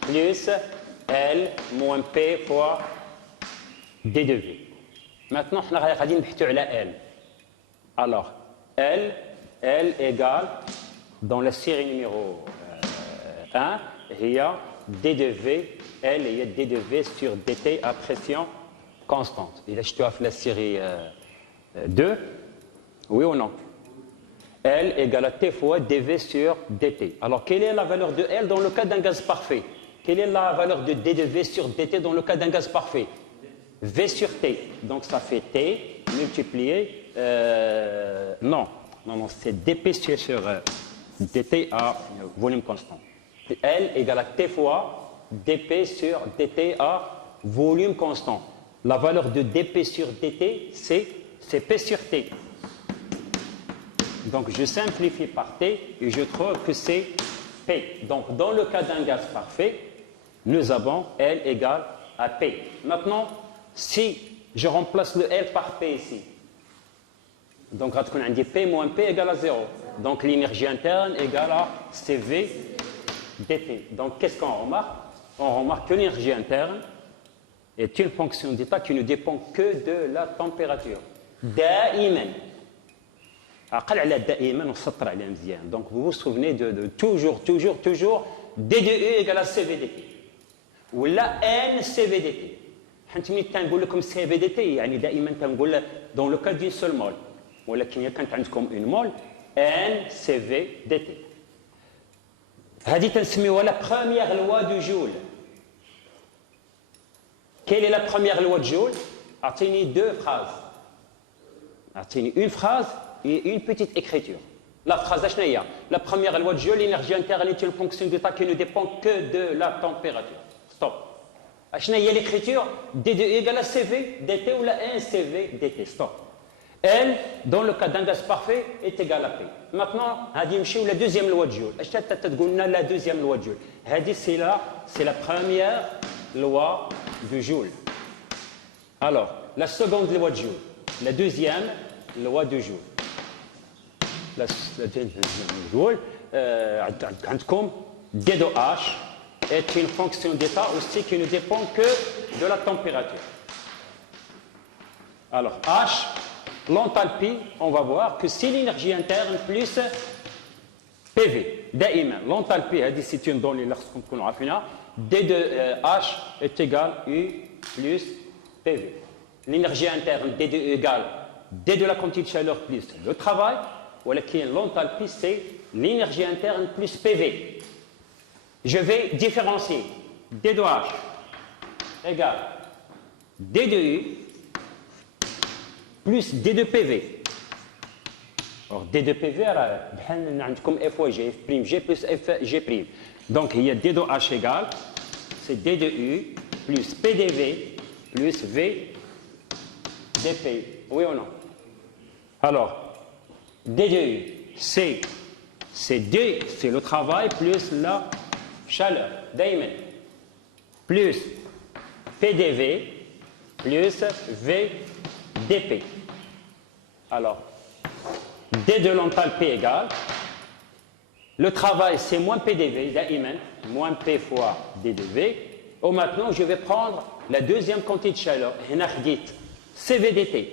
plus L moins P fois D de V. Maintenant, on va regarder la L. Alors, L égale, dans la série numéro 1, il y a D de V, L il y a D de V sur dt à pression constante. Et là, je te fais la série 2. Oui ou non? L égale à T fois dV sur dt. Alors, quelle est la valeur de L dans le cas d'un gaz parfait? Quelle est la valeur de D de V sur dt dans le cas d'un gaz parfait? V sur T. Donc, ça fait T multiplié... non, c'est dP sur dt à volume constant. L égale à T fois dP sur dt à volume constant. La valeur de dP sur dt, c'est P sur T. Donc, je simplifie par T et je trouve que c'est P. Donc, dans le cas d'un gaz parfait, nous avons L égale à P. Maintenant, si je remplace le L par P ici, donc on dit P moins P égale à 0. Donc, l'énergie interne égale à CV dt. Donc, qu'est-ce qu'on remarque? On remarque que l'énergie interne est une fonction d'état qui ne dépend que de la température. Da'iman. عقل على دائما وسطر عليها مزيان. Donc vous vous souvenez de toujours D de U égale à CVDT ولا N CVDT. حيت ملي تنقول لكم CVDT يعني دائما تنقول dans le cas d'une seule mole, ولكن إذا كانت عندكم une mole N CVDT. هذه تنسميوها la première loi du Joule. Quelle est la première loi de Joule? أعطيني deux phrases. أعطيني une phrase et une petite écriture. La phrase شنو هي؟ La première loi de Joule, l'énergie interne est une fonction d'état qui ne dépend que de la température. Stop. شنو هي l'écriture? D de U égale à CV dt ou la 1 CV dt. Stop. N, dans le cas d'un gaz parfait, est égal à P. Maintenant, هذه نمشيو la deuxième loi de Joule. اش تقول لنا la deuxième loi de Joule؟ هذه c'est la première loi de Joule. Alors, la seconde loi de Joule, la deuxième loi de Joule. La deuxième Joule, عندكم D de H est une fonction d'état aussi qui ne dépend que de la température. Alors, H, l'enthalpie, on va voir que c'est l'énergie interne plus PV. دائما l'enthalpie, c'est une donnée lorsqu'on connaît عارفينها. D de H est égal à U plus PV. L'énergie interne D de U égale D de la quantité de chaleur plus le travail. ولكن l'enthalpie, c'est l'énergie interne plus PV. Je vais différencier D de H égale D de U plus D de PV. Alors D de PV, بحال عندكم F fois G, F' G plus F G'. Donc il y a D de H égale, c'est D de U plus PDV plus V dP. Oui ou non? Alors, D de U, c'est D, c'est le travail plus la chaleur, دايما, plus PDV plus V dP. Alors, D de l'enthalpie égale, le travail c'est moins PDV, دائما, moins P fois D de V. Et maintenant, je vais prendre la deuxième quantité de chaleur, هنا خديت CVDT.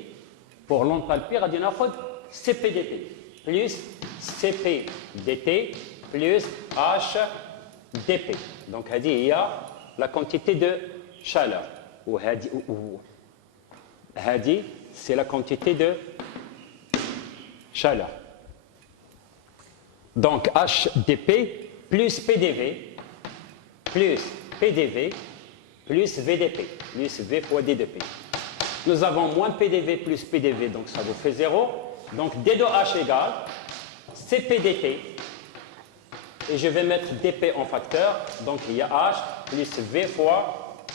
Pour l'enthalpie, غادي ناخذ CPDT plus CPDT plus HDP. Donc, il y a la quantité de chaleur. C'est la quantité de chaleur. Donc, HDP plus PDV plus PDV plus VDP plus V fois DDP. Nous avons moins PDV plus PDV, donc ça vous fait 0. Donc D de H égale CPDT. Et je vais mettre DP en facteur. Donc il y a H plus V fois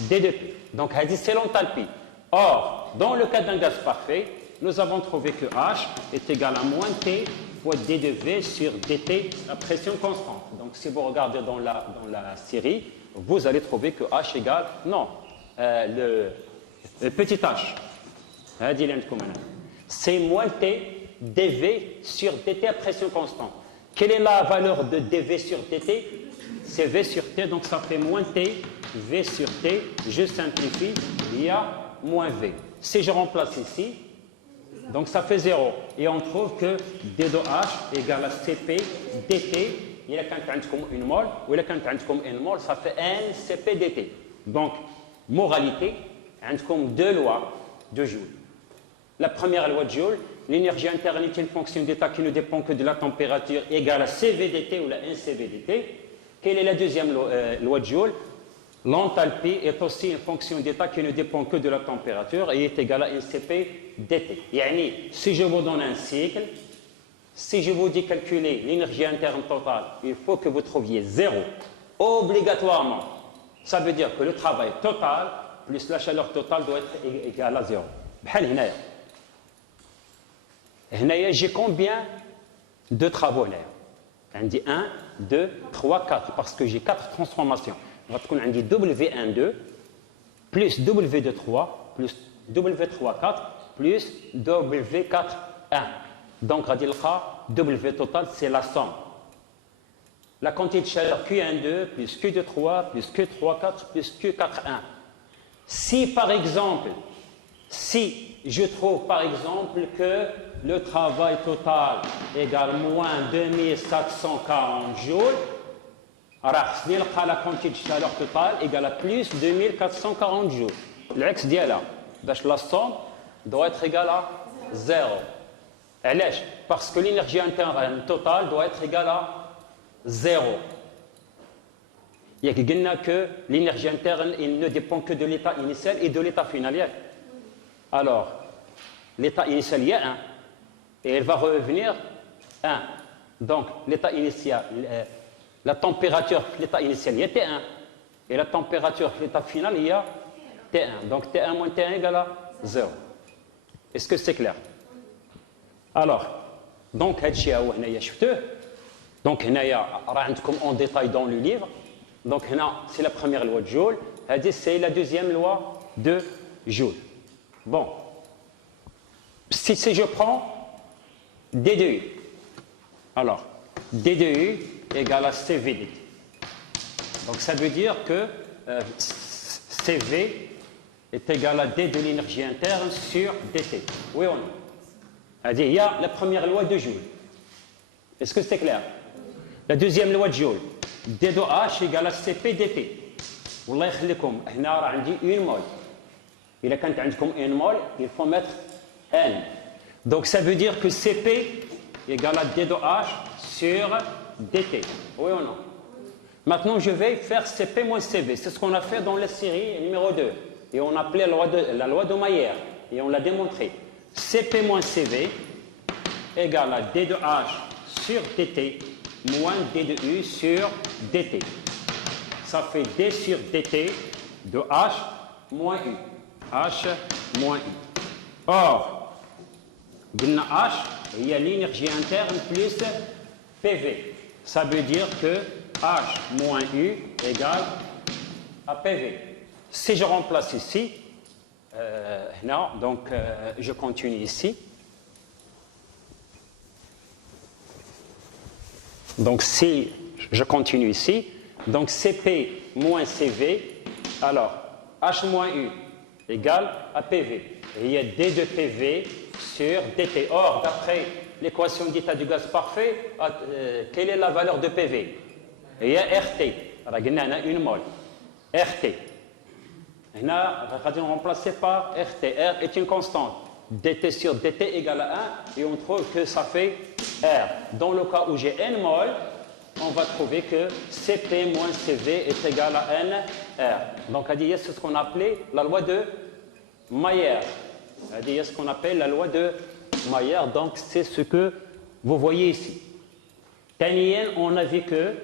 D de P. Donc c'est l'enthalpie. Or, dans le cas d'un gaz parfait, nous avons trouvé que H est égal à moins T fois D de V sur DT à pression constante. Donc si vous regardez dans la série, vous allez trouver que H égale, non, le petit h, c'est moins T dV sur dt à pression constante. Quelle est la valeur de dV sur dt? C'est V sur T, donc ça fait moins T, V sur T, je simplifie, il y a moins V. Si je remplace ici, donc ça fait 0. Et on trouve que D de H égale à CP dt. Il y a quand une mole, ou il y a quand une mole, ça fait N CP dt. Donc, moralité, comme deux lois de Joule. La première loi de Joule, l'énergie interne est une fonction d'état qui ne dépend que de la température égale à CVDT ou la 1 CVDT. Quelle est la deuxième loi de Joule? L'enthalpie est aussi une fonction d'état qui ne dépend que de la température et est égale à 1 CP dt. Yani, si je vous donne un cycle, si je vous dis calculer l'énergie interne totale, il faut que vous trouviez 0, obligatoirement. Ça veut dire que le travail total plus la chaleur totale doit être égale à 0. J'ai combien de travaux là? On dit 1, 2, 3, 4, parce que j'ai 4 transformations. On va prendre W12 plus W23 plus W34 plus W41. Donc, W total, c'est la somme. La quantité de chaleur Q12 plus Q23 plus Q34 plus Q41. Si, par exemple, Si je trouve par exemple que le travail total égale moins 2740 joules, la quantité de chaleur totale égale à plus 2440 joules. L'ex diala, la somme doit être égale à 0. Parce que l'énergie interne totale doit être égale à 0. Il y a que l'énergie interne il ne dépend que de l'état initial et de l'état final. Alors, l'état initial, il y a 1. Et il va revenir 1. Donc, l'état initial, la température, l'état initial, il y a T1. Et la température, l'état final, il y a T1. Donc, T1 moins T1 égale à 0. Est-ce que c'est clair? Alors, donc, donc, en détail dans le livre. Donc, c'est la première loi de Joule. C'est la deuxième loi de Joule. Bon. Si je prends D de U, alors, D de U égale à CV dt. Donc, ça veut dire que CV est égal à D de l'énergie interne sur dt. Oui ou non? C'est-à-dire, il y a la première loi de Joule. Est-ce que c'est clair? La deuxième loi de Joule, D de H égale à CP dt. والله يخليكم هنا راه عندي 1 mol. إذا كانت عندكم 1 mol, il faut mettre N. Donc ça veut dire que CP égale à D de H sur dt. Oui ou non? Maintenant, je vais faire CP moins CV. C'est ce qu'on a fait dans la série numéro 2. Et on appelait la loi de Mayer. Et on l'a démontré. CP moins CV égale à D de H sur dt moins D de U sur dt. Ça fait D sur dt de H moins U. H moins U. Or, H, il y a l'énergie interne plus PV. Ça veut dire que H moins U égale à PV. Si je remplace ici, non, donc je continue ici. Donc si je continue ici, donc CP moins CV, alors H moins U égale à PV. Et il y a D de PV sur dt. Or, d'après l'équation d'état du gaz parfait, quelle est la valeur de PV? Il y a RT. On a 1 mol. RT. On va remplacer par RT. R est une constante. dt sur dt égale à 1 et on trouve que ça fait R. Dans le cas où j'ai N mol, on va trouver que Cp moins Cv est égal à N R. Donc, c'est ce qu'on appelait la loi de Mayer. C'est ce qu'on appelle la loi de Mayer. Donc, c'est ce que vous voyez ici. Tanien, on a vu que,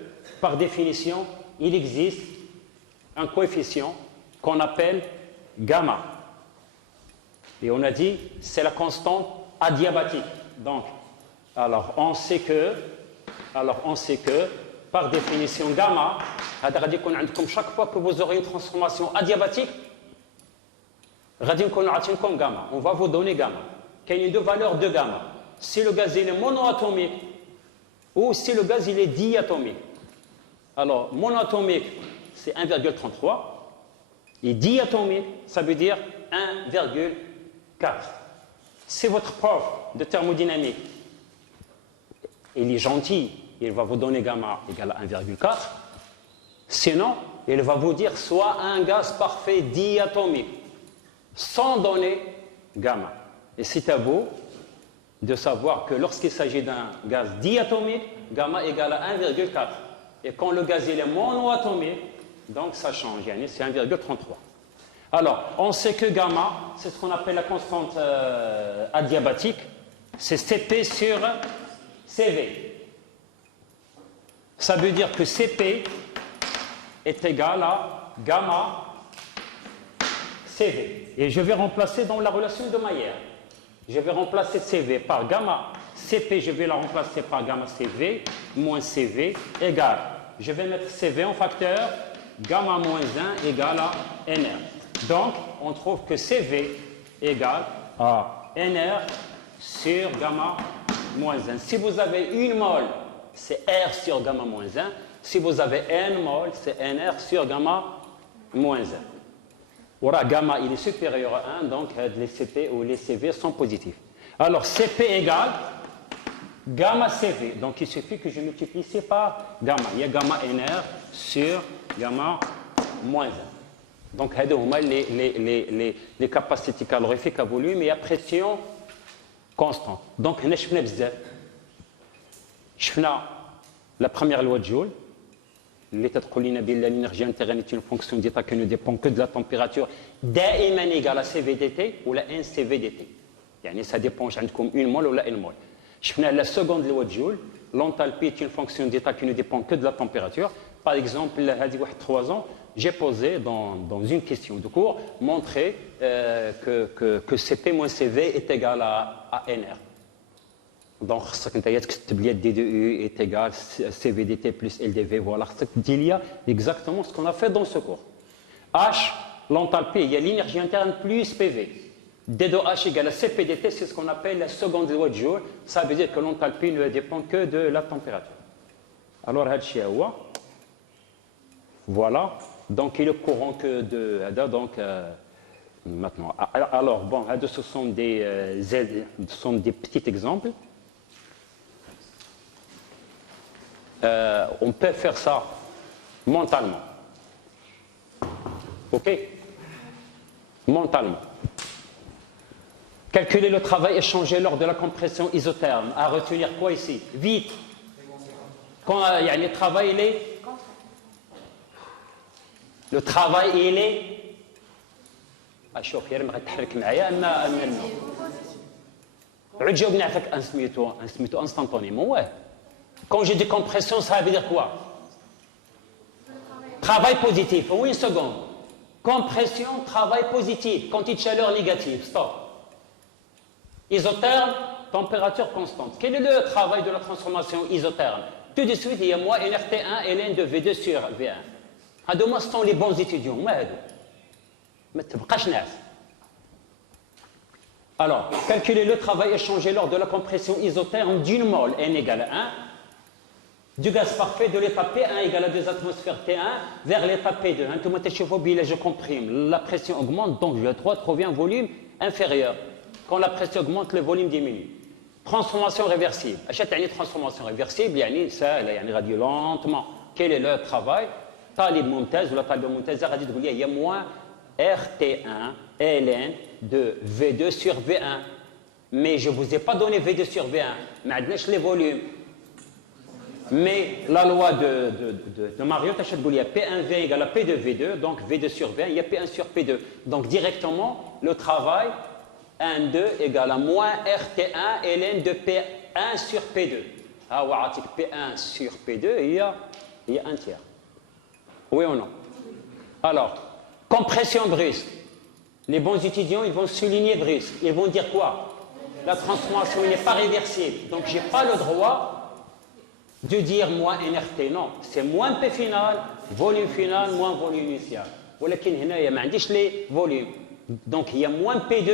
par définition, il existe un coefficient qu'on appelle gamma. Et on a dit, c'est la constante adiabatique. Donc, alors on sait que, par définition, gamma, chaque fois que vous aurez une transformation adiabatique, gamma. On va vous donner gamma. Il y a deux valeurs de gamma. Si le gaz il est monoatomique ou si le gaz il est diatomique. Alors, monoatomique, c'est 1,33. Et diatomique, ça veut dire 1,4. Si votre prof de thermodynamique, il est gentil, il va vous donner gamma égale à 1,4. Sinon, il va vous dire soit un gaz parfait diatomique, sans donner gamma. Et c'est à vous de savoir que lorsqu'il s'agit d'un gaz diatomique, gamma égale à 1,4. Et quand le gaz il est monoatomique, donc ça change, c'est 1,33. Alors, on sait que gamma, c'est ce qu'on appelle la constante adiabatique, c'est Cp sur Cv. Ça veut dire que Cp est égal à gamma Cv. Et je vais remplacer dans la relation de Mayer. Je vais remplacer Cv par gamma Cp, je vais la remplacer par gamma Cv moins Cv égale. Je vais mettre Cv en facteur, gamma moins 1 égale à Nr. Donc, on trouve que Cv égale à Nr sur gamma moins 1. Si vous avez une mol, c'est R sur gamma moins 1. Si vous avez N mol, c'est Nr sur gamma moins 1. وراه gamma il est supérieur à 1, donc les CP ou les CV sont positifs. Alors CP égale gamma CV, donc il suffit que je multiplie C par gamma. Il y a gamma NR sur gamma moins 1. Donc les capacités calorifiques à volume et à pression constante. Donc on a la première loi de Joule. L'énergie interne est une fonction d'état qui ne dépend que de la température دائما égale à CVDT ou la 1 CVDT. يعني ça dépend عندكم une mole ou la 1 mole. شفنا la seconde loi de Joule, l'enthalpie est une fonction d'état qui ne dépend que de la température. Par exemple, هذه واحد 3 ans, j'ai posé dans une question de cours montrer que CP moins CV est égal à NR. Donc, D2U est égal à CVDT plus LDV. Voilà, il y a exactement ce qu'on a fait dans ce cours. H, l'enthalpie, il y a l'énergie interne plus PV. D2H égale à CPDT, c'est ce qu'on appelle la seconde loi de Joule. Ça veut dire que l'enthalpie ne dépend que de la température. Alors, voilà. Donc, il est courant que de. Donc, maintenant. Alors, bon, ce sont des petits exemples. On peut faire ça mentalement. OK? Mentalement. Calculer le travail échangé lors de la compression isotherme. À retenir quoi ici? Vite. Quand il y a le travail, il est. Le travail, il est. شوف يا ريم غتحرك معايا اما الماء. عاد جاوبني عافاك ان سميتو انستانتونيمون واه. Quand j'ai dit compression, ça veut dire quoi? Travail positif. Oui, une seconde. Compression, travail positif. Quantité de chaleur négative. Stop. Isotherme, température constante. Quel est le travail de la transformation isotherme? Tout de suite, il y a moi NRT1 et ln de V2 sur V1. هادو ما sont les bons étudiants. ما هادو. ما تبقاش ناس. Alors, calculer le travail échangé lors de la compression isotherme d'une mole n égale à 1 du gaz parfait de l'état P1 égale à 2 atmosphères T1 vers l'état P2. Je comprime, la pression augmente, donc je trouve un volume inférieur. Quand la pression augmente, le volume diminue. Transformation réversible. Achète une transformation réversible, ça, radio lentement. Quel est le travail? Talib Moumtaz ou la Talib Moumtaz a dit qu'il y a moins RT1 ln de V2 sur V1. Mais je ne vous ai pas donné V2 sur V1. Mais les volumes. Mais la loi de Mario, il y a P1V égale à P2V2, donc V2 sur V1, il y a P1 sur P2. Donc directement, le travail 1,2 égale à moins RT1 ln de P1 sur P2. Ah, P1 sur P2, il y a un tiers. Oui ou non? Alors, compression brusque. Les bons étudiants, ils vont souligner brusque. Ils vont dire quoi? La transformation n'est pas réversible. Donc, je n'ai pas le droit de dire moins NRT. Non, c'est moins P final, volume final, moins volume initial. ولكن هنا ما عنديش les volumes. Donc, il y a moins P2,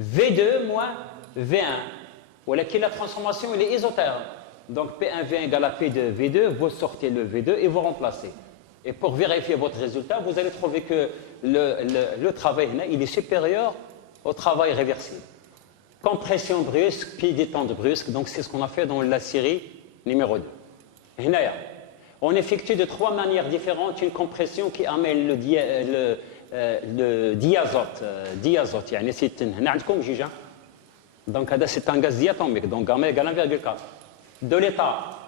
V2 moins V1. ولكن la transformation, elle est isotherme. Donc, P1V égale à P2, V2, vous sortez le V2 et vous remplacez. Et pour vérifier votre résultat, vous allez trouver que le travail, il est supérieur au travail réversible. Compression brusque, puis détente brusque. Donc, c'est ce qu'on a fait dans la série numéro 2. On effectue de 3 manières différentes une compression qui amène le diazote. Donc, c'est un gaz diatomique, donc gamma égale 1,4. De l'état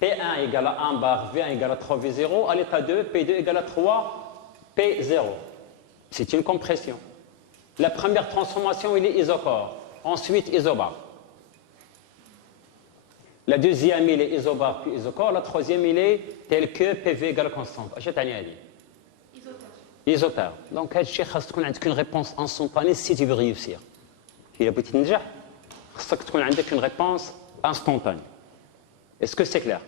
P1 égale à 1 bar, V1 égale à 3V0, à l'état 2, P2 égale à 3, P0. C'est une compression. La première transformation, il est isocore. Ensuite, isobar. La deuxième, il est isobar puis isocore. La troisième, il est tel que PV égale constante. Isotherme. Donc, tu as une réponse instantanée si tu veux réussir. Il a une réponse instantanée. Est-ce que c'est clair?